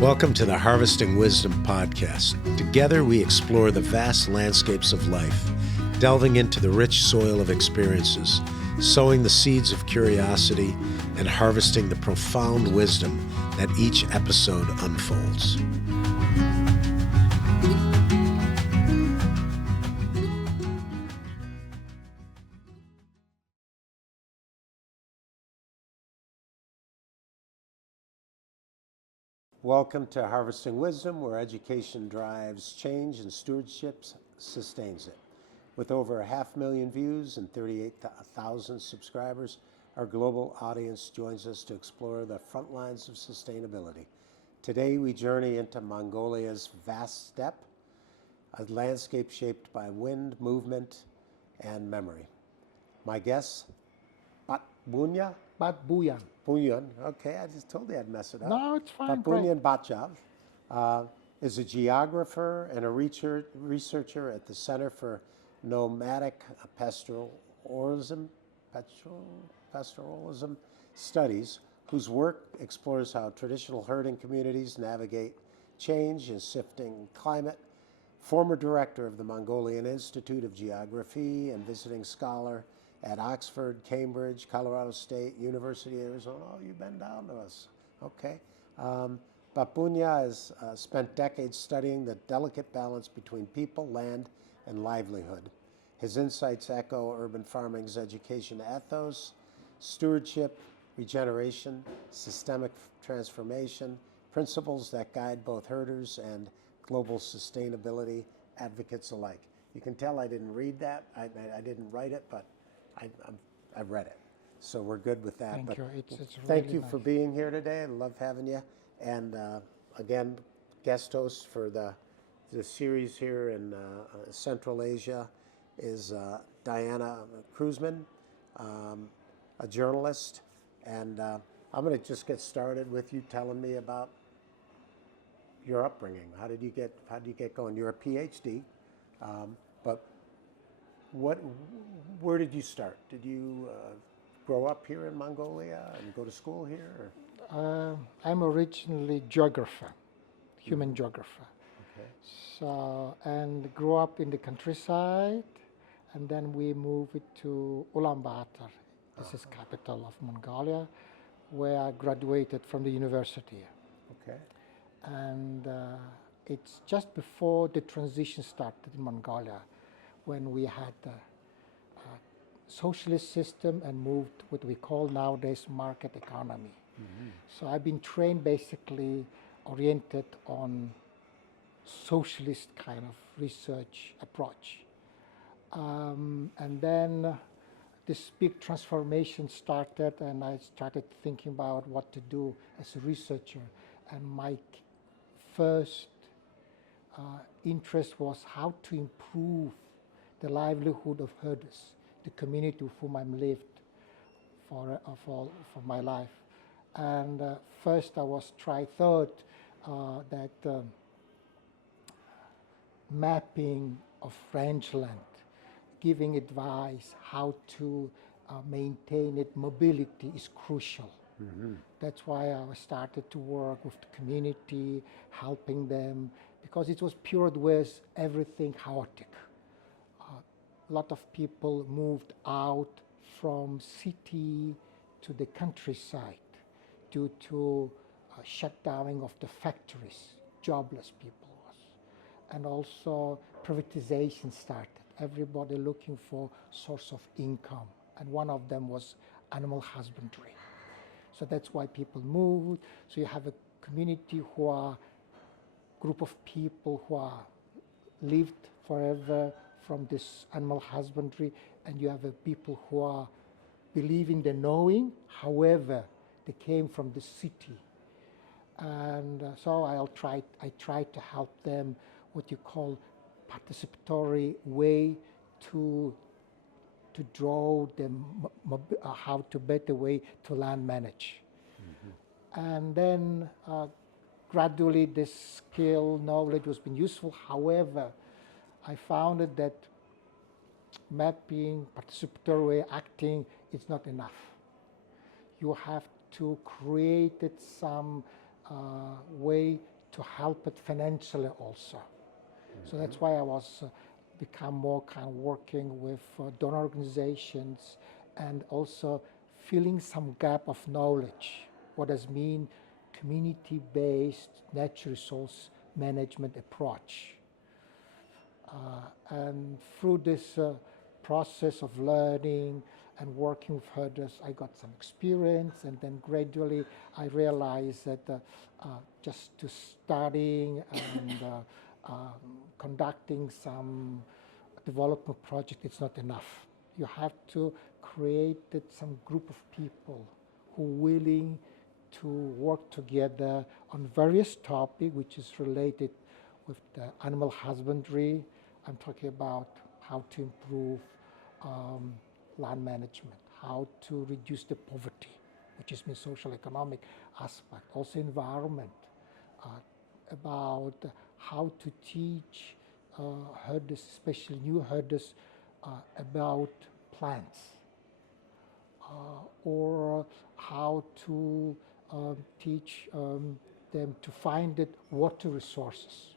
Welcome to the Harvesting Wisdom podcast. Together we explore the vast landscapes of life, delving into the rich soil of experiences, sowing the seeds of curiosity, and harvesting the profound wisdom that each episode unfolds. Welcome to Harvesting Wisdom, where education drives change and stewardship sustains it. With over 500,000 views and 38,000 subscribers, our global audience joins us to explore the front lines of sustainability. Today we journey into Mongolia's vast steppe, a landscape shaped by wind, movement, and memory. My guest, Batbunyan, okay, I just told you I'd mess it up. No, it's fine. Batbunyan Batchal is a geographer and a researcher at the Center for Nomadic Pastoralism Studies, whose work explores how traditional herding communities navigate change and shifting climate. Former director of the Mongolian Institute of Geography and visiting scholar at Oxford, Cambridge, Colorado State, University of Arizona. Oh, you've been down to us. Okay. Batbunyan has spent decades studying the delicate balance between people, land, and livelihood. His insights echo urban farming's education ethos, stewardship, regeneration, systemic transformation, principles that guide both herders and global sustainability advocates alike. You can tell I didn't read that. I didn't write it, but I've read it, so we're good with that. Thank you. It's thank really you nice. for being here today. I love having you. And again, guest host for the series here in Central Asia is Diana Kruzman, a journalist. And I'm going to just get started with you telling me about your upbringing. How did you get going? You're a PhD, but where did you start? Did you grow up here in Mongolia and go to school here? I'm originally geographer, human geographer. Okay. So, and grew up in the countryside, and then we moved to Ulaanbaatar. This is capital of Mongolia, where I graduated from the university. Okay. And it's just before the transition started in Mongolia, when we had the socialist system and moved what we call nowadays market economy. Mm-hmm. So I've been trained basically oriented on socialist kind of research approach. And then this big transformation started, and I started thinking about what to do as a researcher. And my first interest was how to improve the livelihood of herders, the community with whom I'm lived for my life. And first I thought that mapping of rangeland, giving advice how to maintain it, mobility is crucial. Mm-hmm. That's why I started to work with the community, helping them, because it was period where everything chaotic. A lot of people moved out from city to the countryside due to shutdowning of the factories, jobless people was. And also privatization started, everybody looking for source of income. And one of them was animal husbandry. So that's why people moved. So you have a community who are group of people who are lived forever from this animal husbandry, and you have people who are believing the knowing, however, they came from the city. And so I tried to help them what you call participatory way to draw them how to better way to land manage. Mm-hmm. And then gradually this skill, knowledge was been useful. However, I found that mapping, participatory way acting is not enough. You have to create some way to help it financially also. So that's why I was become more kind of working with donor organizations and also filling some gap of knowledge. What does mean community-based natural resource management approach? And through this process of learning and working with herders, I got some experience, and then gradually I realized that just to studying and conducting some development project, it's not enough. You have to create some group of people who are willing to work together on various topics which is related with the animal husbandry. I'm talking about how to improve land management, how to reduce the poverty, which is the social economic aspect, also environment, about how to teach herders, especially new herders, about plants, or how to teach them to find it water resources.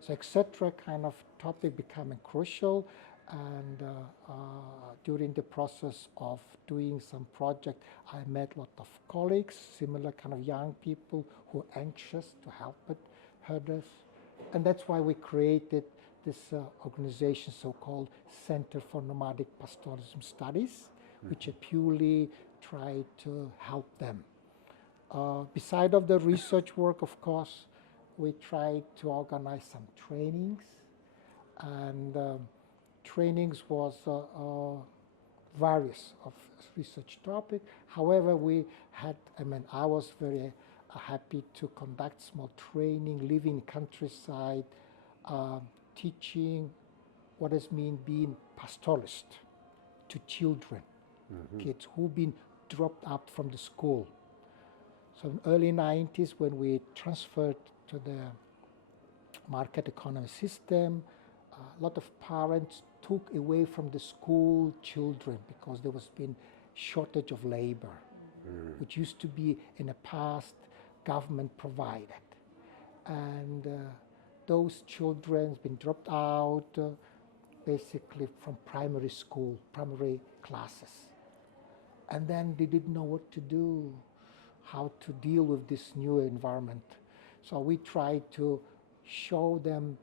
So etc. kind of topic becoming crucial, and during the process of doing some project, I met a lot of colleagues, similar kind of young people who are anxious to help it, herders, and that's why we created this organization so-called Center for Nomadic Pastoralism Studies, which purely try to help them. Beside of the research work, of course, we tried to organize some trainings, and trainings was various of research topic. However, I was very happy to conduct small training, living countryside, teaching what does mean being pastoralist to children, kids who've been dropped out from the school. So in early 90s, when we transferred to the market economy system, a lot of parents took away from the school children because there was been shortage of labor, which used to be in the past government provided. And those children been dropped out basically from primary school, primary classes. And then they didn't know what to do, how to deal with this new environment. So we tried to show them,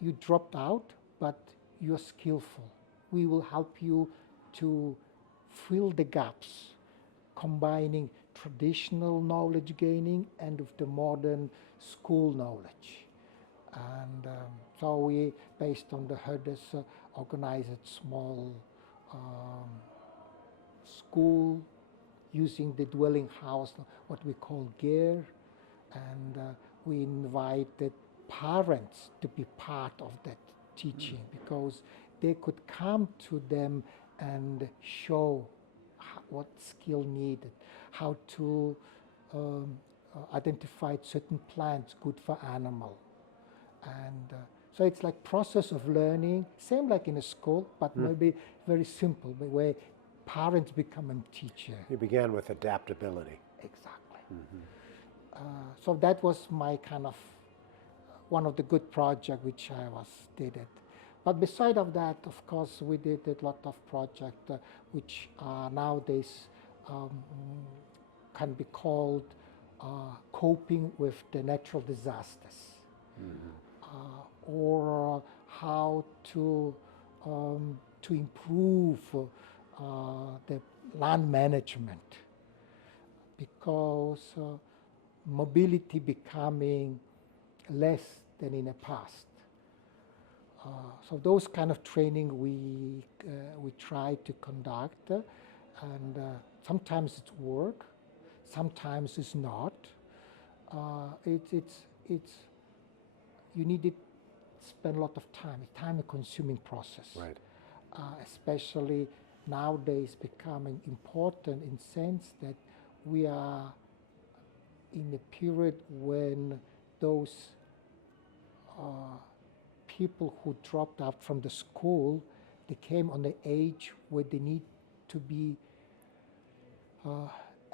you dropped out, but you're skillful. We will help you to fill the gaps, combining traditional knowledge gaining and with the modern school knowledge. And so we, based on the herders, organized a small school using the dwelling house, what we call gear, and we invited parents to be part of that teaching because they could come to them and show what skill needed, how to identify certain plants good for animal. And so it's like process of learning, same like in a school, but maybe very simple, the way parents become a teacher. You began with adaptability. Exactly. So that was my kind of one of the good projects which I did it. But beside of that, of course, we did a lot of projects which nowadays can be called coping with the natural disasters, or how to improve the land management, because mobility becoming less than in the past. So those kind of training we try to conduct, and sometimes it's work, sometimes it's not. It's you need to spend a lot of time. It's time-consuming process. Right. Especially nowadays becoming important in sense that we are in a period when those people who dropped out from the school, they came on the age where they need to be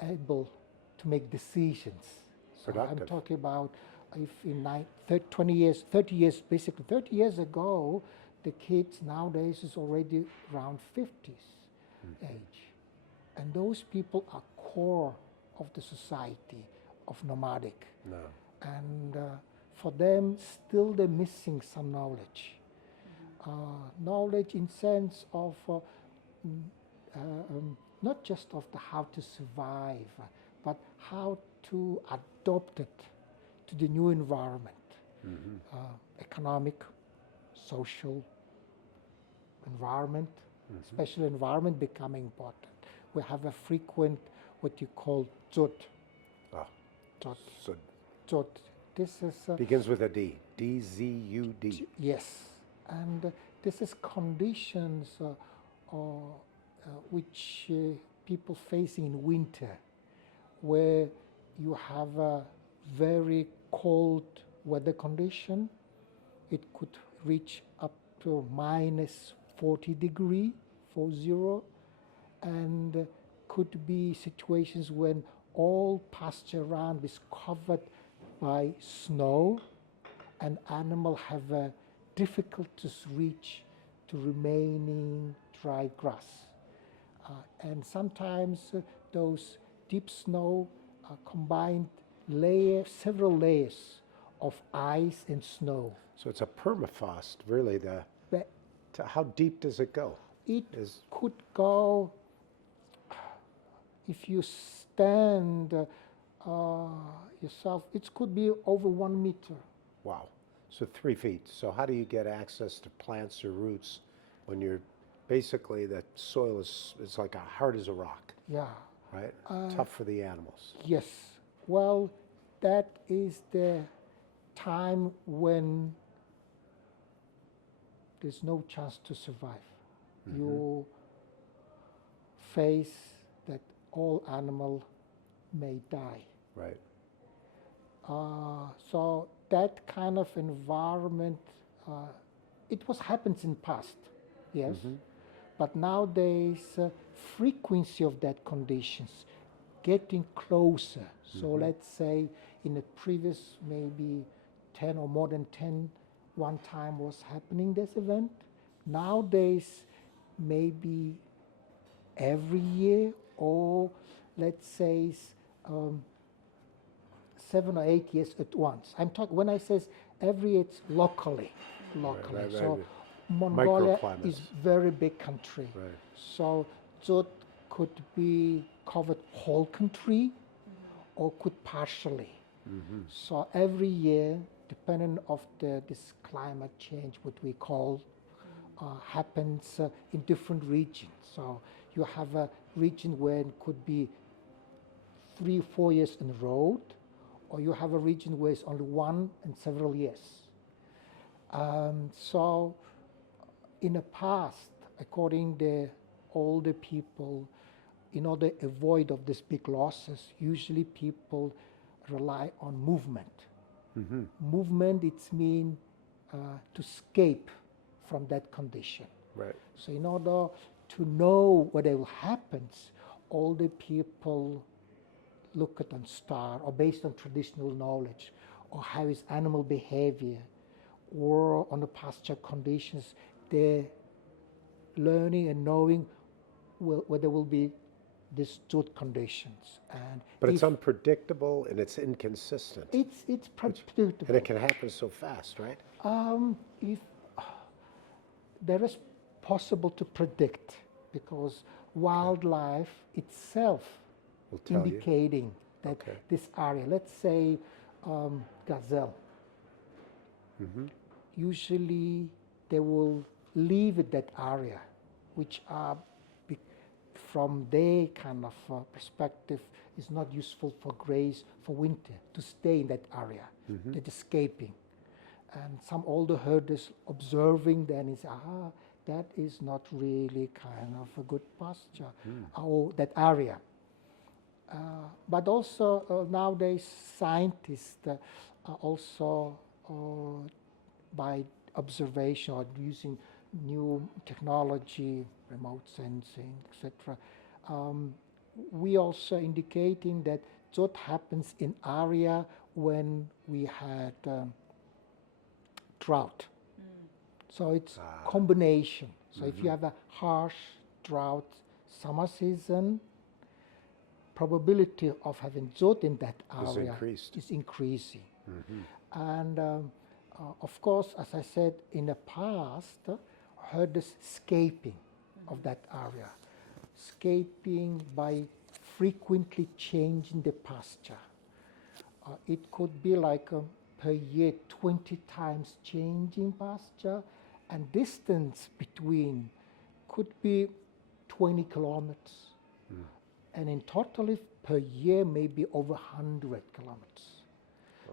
able to make decisions. So I'm Productive. talking about if in 30 years, 30 years, basically 30 years ago, the kids nowadays is already around 50s age. And those people are core of the society of nomadic. No. And for them, still they're missing some knowledge. Knowledge in sense of not just of the how to survive, but how to adopt it to the new environment, economic, social environment, special environment becoming important. We have a frequent what you call Dzud. Ah, Dzud. so Dzud. This is begins with a D. D-Z-U-D. yes, and this is conditions which people facing in winter, where you have a very cold weather condition. It could reach up to minus 40 degree, 40, and could be situations when all pasture around is covered by snow, and animal have a difficulties reach to remaining dry grass. And sometimes those deep snow combined several layers of ice and snow. So it's a permafrost, really. But How deep does it go? it could go, if you stand yourself, it could be over 1 meter. Wow. So 3 feet. So how do you get access to plants or roots when you're basically the soil is like hard as a rock, Yeah. right? Tough for the animals. Yes. Well, that is the time when there's no chance to survive. You face that all animal may die. Right. So that kind of environment, it was happens in past, yes. But nowadays, frequency of that conditions getting closer. So let's say in the previous maybe 10 or more than 10, one time was happening this event. Nowadays, maybe every year, or let's say 7 or 8 years at once. I'm talking when I says every year, it's locally. right, So right. Mongolia Microclimates. is very big country. Right. So Dzud could be covered whole country or could partially. So every year, depending of this climate change, what we call, happens in different regions. So you have a region where it could be 3 or 4 years in a row, or you have a region where it's only 1 and several years. So in the past, according to older people, in order to avoid of these big losses, usually people rely on movement. Movement, it's mean to escape from that condition. Right. So in order to know what will happen, all the people look at on star or based on traditional knowledge or how is animal behavior or on the pasture conditions, they're learning and knowing whether will be these Dzud conditions. But it's unpredictable and it's inconsistent. It's predictable. And it can happen so fast, right? If there is possible to predict, because wildlife itself Will tell you. indicating that Okay. this area, let's say gazelle, usually they will leave at that area, which are from their kind of perspective is not useful for graze for winter, to stay in that area. They're escaping. And some older herders observing then is, that is not really kind of a good pasture, or that area. But also nowadays scientists also by observation or using new technology, remote sensing, etc. We also indicating that Dzud happens in area when we had drought. So it's combination. So if you have a harsh drought summer season, probability of having Dzud in that area is increasing. And of course, as I said in the past, herders escaping of that area, escaping by frequently changing the pasture. It could be like per year 20 times changing pasture, and distance between could be 20 kilometers. And in totally per year, maybe over 100 kilometers.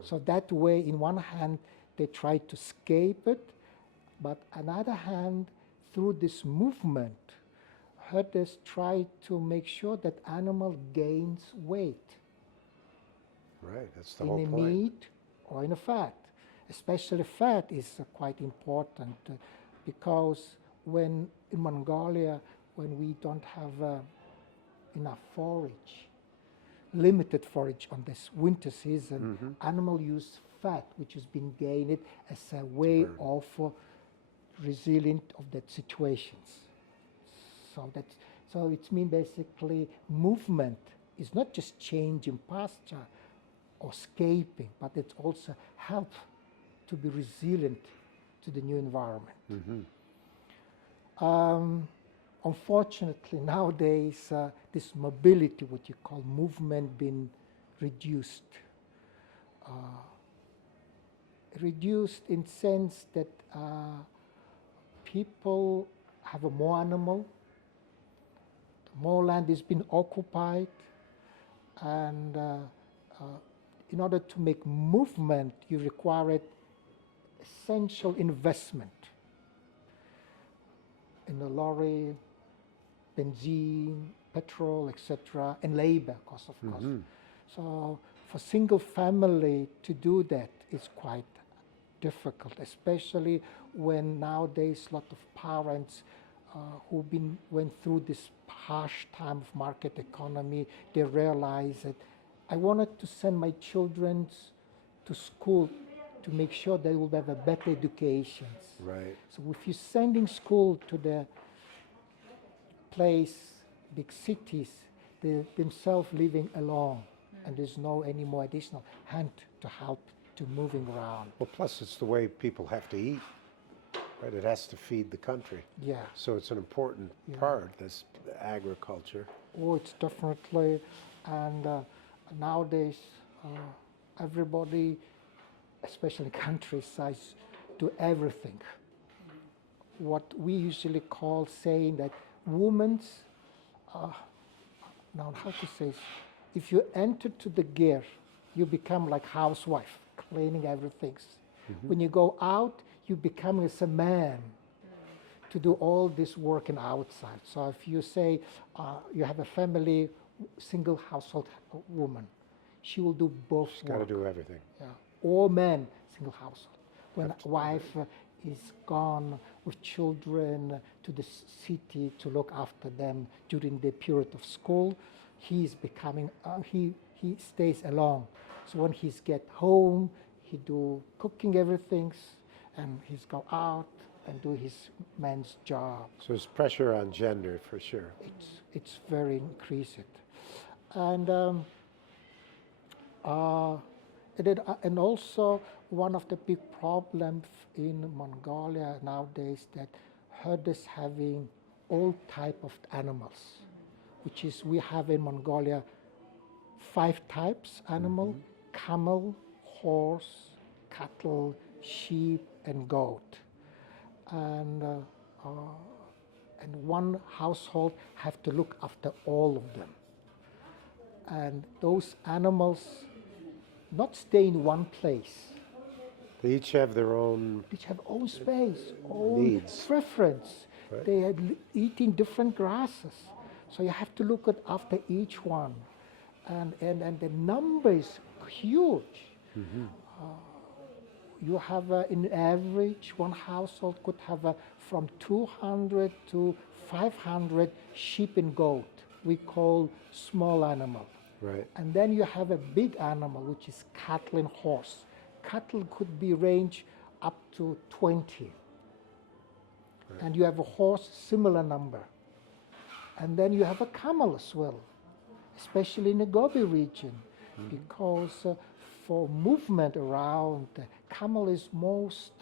So that way, in one hand, they try to escape it, but another hand, through this movement, herders try to make sure that animal gains weight. Right, that's the whole In a point. meat or in a fat. Especially fat is quite important because when in Mongolia, when we don't have enough forage, limited forage on this winter season, animal use fat, which has been gained as a way of resilient of that situations. So it means basically movement is not just changing pasture or escaping, but it's also help to be resilient to the new environment. Unfortunately, nowadays, this mobility, what you call movement, been reduced. Reduced in sense that people have a more animal, more land has been occupied, and in order to make movement, you require essential investment in the lorry, benzene, petrol, etc., and labor cost, of course. So for single family to do that is quite difficult, especially when nowadays a lot of parents who went through this harsh time of market economy, they realize that I wanted to send my children to school to make sure they will have a better education. Right. So if you're sending school to the place, big cities, they themselves living alone, and there's no any more additional hand to help to moving around. Well, plus it's the way people have to eat, right? It has to feed the country. Yeah. So it's an important part, this agriculture. Oh, it's definitely, and nowadays everybody, especially countryside, do everything. What we usually call saying that women's, now how to say, if you enter to the gear, you become like housewife, cleaning everything. When you go out, you become as a man to do all this work in outside. So if you say you have a family, single household woman, she will do both She's got to do everything. Yeah. Or man, single household. When a wife is gone with children to the city to look after them during the period of school, he's becoming, he stays alone. So when he's get home, he do cooking everything, and he's go out and do his man's job. So there's pressure on gender for sure. It's very increased. And and also one of the big problems in Mongolia nowadays that herders having all type of animals, which is we have in Mongolia 5 types animal: camel, horse, cattle, sheep, and goat. And one household have to look after all of them. And those animals not stay in one place. They each have their own Each have own space, own needs. preference. Right. They are eating different grasses. So you have to look at after each one. And the number is huge. You have, in average, one household could have from 200 to 500 sheep and goat. We call small animal. Right. And then you have a big animal, which is cattle and horse. Cattle could be range up to 20. Right. And you have a horse, similar number. And then you have a camel as well, especially in the Gobi region, because for movement around, the camel is most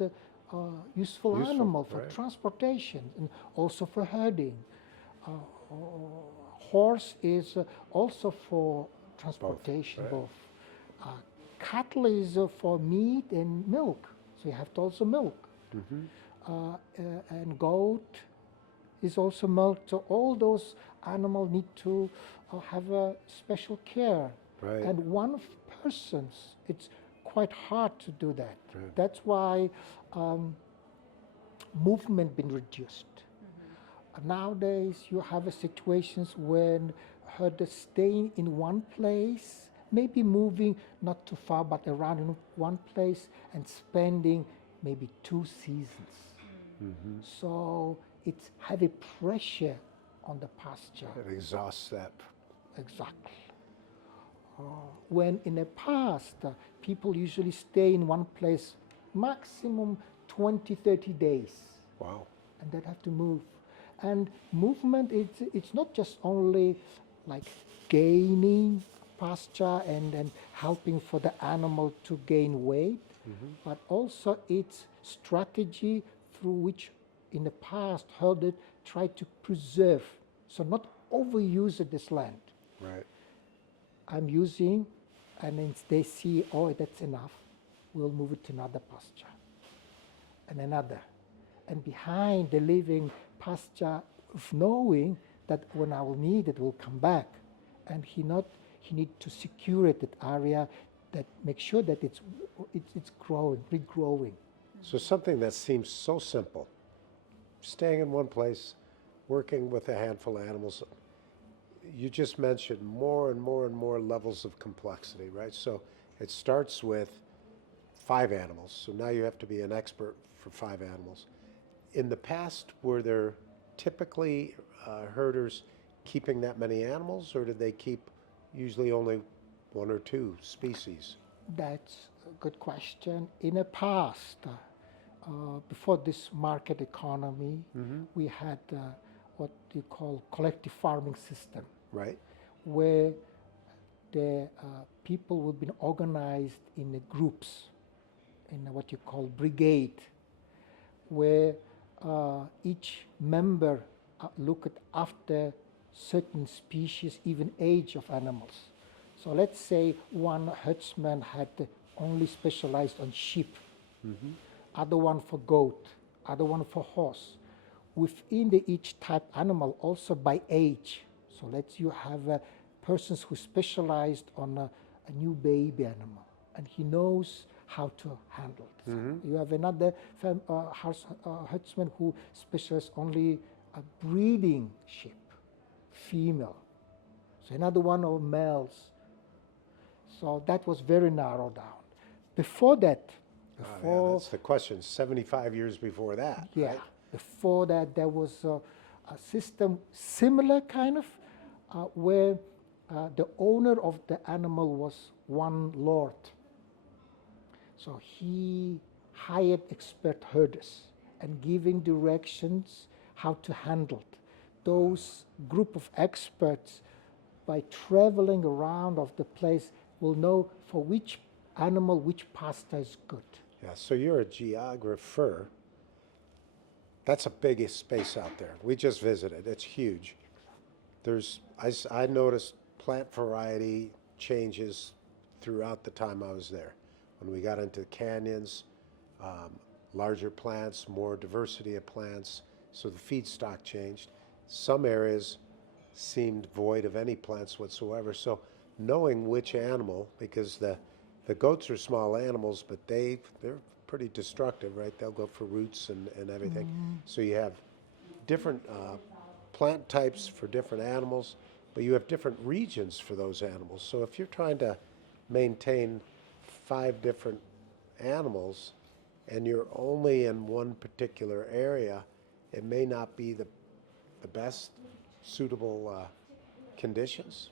useful animal for right. transportation and also for herding. Horse is also for transportation, right. both. Cattle is for meat and milk, so you have to also milk. And goat is also milk. So all those animals need to have a special care. Right. And one person's, it's quite hard to do that. Right. That's why movement been reduced. Nowadays, you have situations when herders staying in one place, maybe moving not too far, but around in one place and spending maybe 2 seasons. So it's heavy pressure on the pasture. It exhausts that. Exactly. When in the past, people usually stay in one place maximum 20, 30 days. Wow. And they'd have to move. And movement, it's not just only like gaining pasture and helping for the animal to gain weight, but also it's strategy through which in the past herders tried to preserve, so not overuse this land. Right. I'm using, and then they see, oh, that's enough, we'll move it to another pasture, and another. And behind the living pasture of knowing that when I will need it, will come back. And he need to secure it, that area, that make sure that it's growing, regrowing. So something that seems so simple, staying in one place, working with a handful of animals, you just mentioned more and more and more levels of complexity, right? So it starts with 5 animals. So now you have to be an expert for 5 animals. In the past, were there typically herders keeping that many animals, or did they keep usually only 1 or 2 species? That's a good question. In the past, before this market economy, we had what you call collective farming system, Right. where the people would be organized in the groups, in what you call brigade, where each member looked after certain species, even age of animals. So let's say one herdsman had only specialized on sheep, other one for goat, other one for horse. Within each type animal, also by age. So let's you have persons who specialized on a new baby animal, and he knows how to handle it. So you have another herdsman who specializes only breeding sheep, female. So another one of males. So that was very narrowed down. Before that, That's the question. 75 years before that. yeah, Right? before that there was a system similar kind of where the owner of the animal was one lord. So he hired expert herders and giving directions how to handle it. Those group of experts, by traveling around of the place, will know for which animal which pasture is good. Yeah, so you're a geographer. That's a big space out there. We just visited. It's huge. I noticed plant variety changes throughout the time I was there. When we got into canyons, larger plants, more diversity of plants, so the feedstock changed. Some areas seemed void of any plants whatsoever. So knowing which animal, because the goats are small animals, but they're pretty destructive, right? They'll go for roots and everything. So you have different plant types for different animals, but you have different regions for those animals. So if you're trying to maintain 5 different animals and you're only in one particular area, it may not be the best suitable conditions.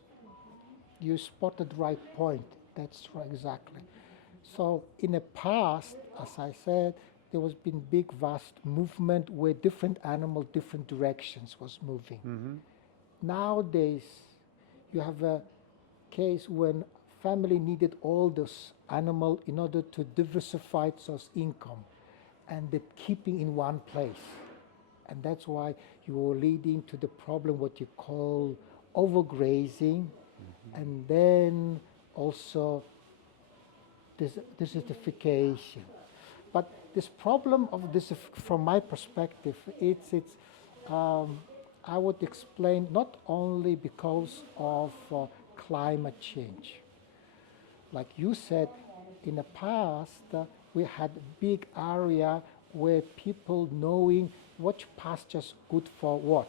You spotted the right point. That's right, exactly. So in the past, as I said, there was been big, vast movement where different animal, different directions was moving. Nowadays, you have a case when family needed all those animal in order to diversify source income, and the keeping in one place. And that's why you're leading to the problem what you call overgrazing, and then also desertification. But this problem of this, from my perspective, I would explain not only because of climate change. Like you said, in the past, we had big area where people knowing which pastures good for what.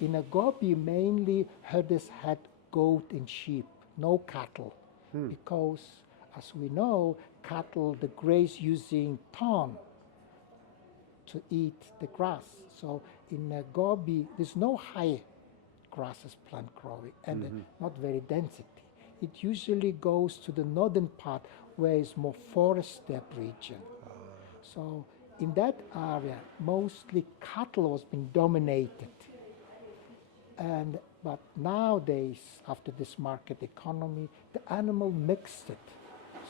In a Gobi, mainly herders had goat and sheep, no cattle, because as we know, cattle, they graze using thorn to eat the grass. So in a Gobi, there's no high grasses plant growing and not very density. It usually goes to the northern part where it's more forest steppe region. So in that area, mostly cattle was being dominated. But nowadays, after this market economy, the animal mixed it.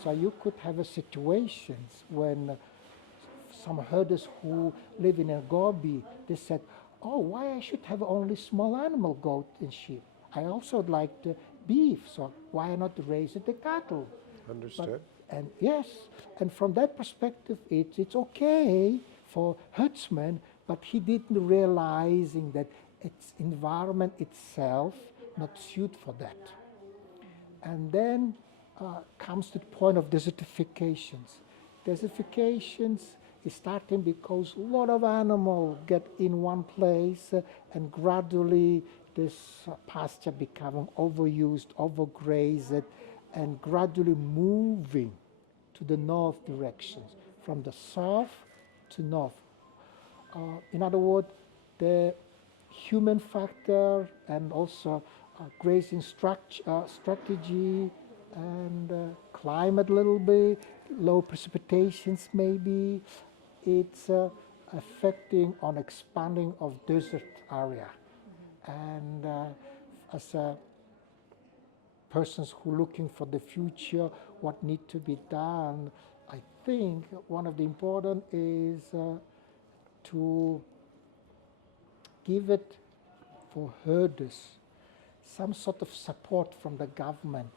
So you could have a situations when some herders who live in a Gobi, they said, oh, why I should have only small animal, goat and sheep? I also like the beef, so why not raise the cattle? Understood. And yes, and from that perspective, it's okay for herdsmen, but he didn't realizing that its environment itself not suit for that. And then comes to the point of desertifications. Desertifications is starting because a lot of animals get in one place and gradually this pasture becoming overused, overgrazed, and gradually moving to the north directions, from the south to north. In other words, the human factor and also grazing strategy and climate a little bit, low precipitations maybe, it's affecting on expanding of desert area. And as persons who are looking for the future, what need to be done, I think one of the important is to give it for herders some sort of support from the government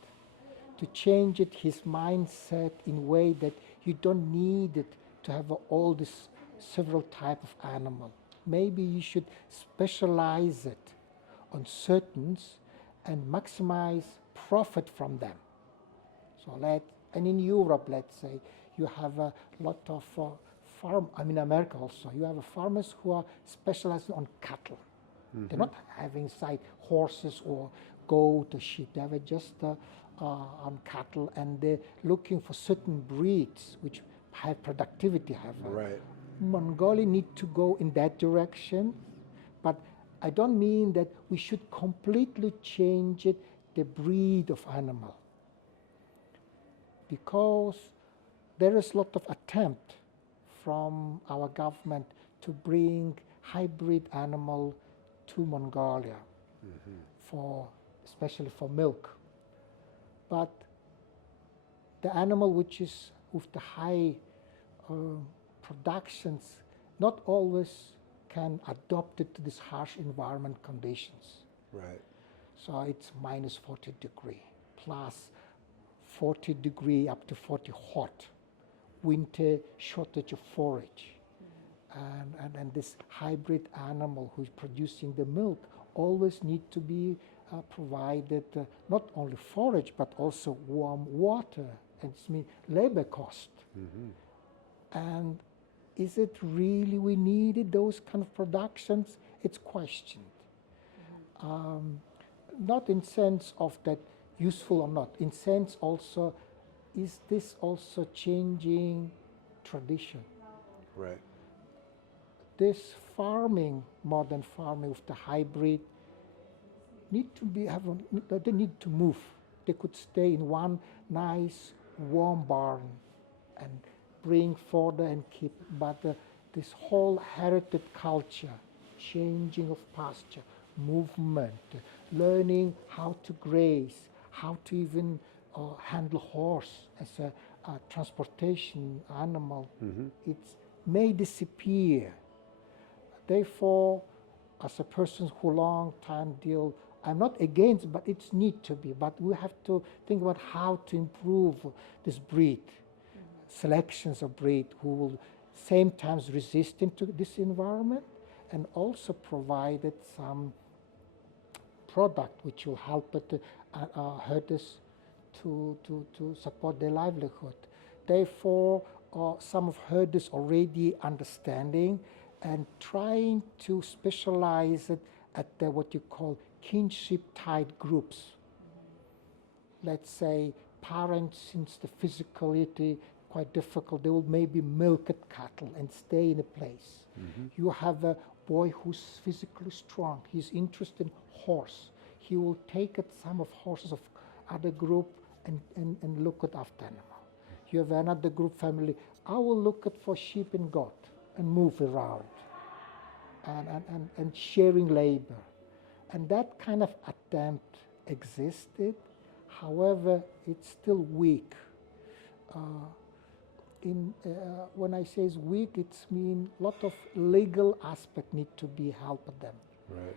to change it, his mindset in a way that you don't need it to have all this several type of animal. Maybe you should specialize it on certains and maximize profit from them. So and in Europe, let's say, you have a lot of America also, you have farmers who are specializing on cattle. They're not having side horses or goat or sheep. They have it just on cattle, and they're looking for certain breeds which high productivity have. Right. Mongolia need to go in that direction, but I don't mean that we should completely change it, the breed of animal, because there is a lot of attempt from our government to bring hybrid animal to Mongolia, especially for milk. But the animal which is with the high productions not always can adapt it to this harsh environment conditions. Right. So it's minus 40 degree, plus 40 degree up to 40 hot, winter shortage of forage. And this hybrid animal who's producing the milk always need to be provided not only forage but also warm water, and it's mean labor cost. And is it really we needed those kind of productions? It's questioned. Not in sense of that useful or not, in sense also, is this also changing tradition? Right. This farming, modern farming with the hybrid, need to be they need to move. they could stay in one nice warm barn and bring fodder and keep. But this whole heritage culture, changing of pasture, movement, learning how to graze, how to even handle horse as a transportation animal, it may disappear. Therefore, as a person who long time deal, I'm not against, but it's need to be. But we have to think about how to improve this breed, selections of breed who will same times resistant to this environment and also provided some product which will help herders to support their livelihood. Therefore, some of herders already understanding and trying to specialize it at what you call kinship-tied groups. Let's say parents, since the physicality quite difficult, they will maybe milk at cattle and stay in a place. You have a boy who's physically strong. He's interested in horse. He will take some of horses of other group and look at after animal. You have another group family. I will look at for sheep and goat and move around and sharing labor. And that kind of attempt existed. However, it's still weak. When I say it's weak, it's mean a lot of legal aspect need to be helped them. Right.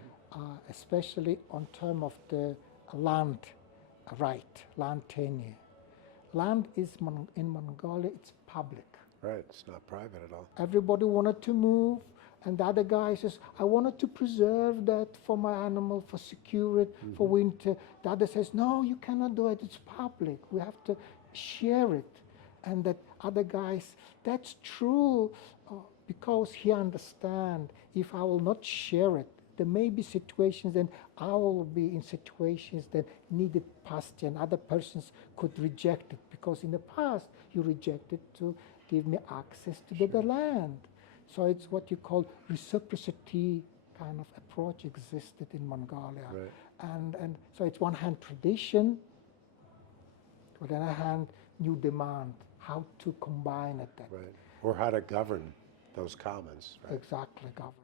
Especially on term of the land right, land tenure. Land is in Mongolia, it's public. Right, it's not private at all. Everybody wanted to move, and the other guy says, I wanted to preserve that for my animal, for secure it, for winter. The other says, no, you cannot do it, it's public. We have to share it. And that other guys, that's true, because he understands if I will not share it, there may be situations then I will be in situations that needed pasture and other persons could reject it because in the past you rejected to give me access to the land. So it's what you call reciprocity kind of approach existed in Mongolia. Right. And so it's one hand tradition, on the other hand new demand, how to combine it. Right. Or how to govern those commons. Right? Exactly, govern.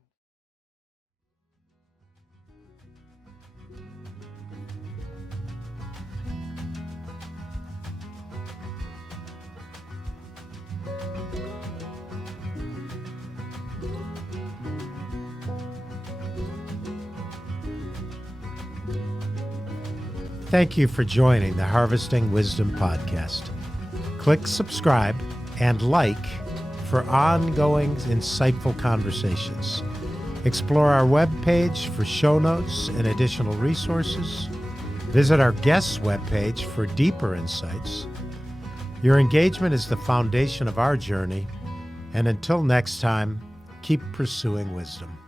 Thank you for joining the Harvesting Wisdom podcast. Click subscribe and like for ongoing insightful conversations. Explore our webpage for show notes and additional resources. Visit our guests' webpage for deeper insights. Your engagement is the foundation of our journey, and until next time, keep pursuing wisdom.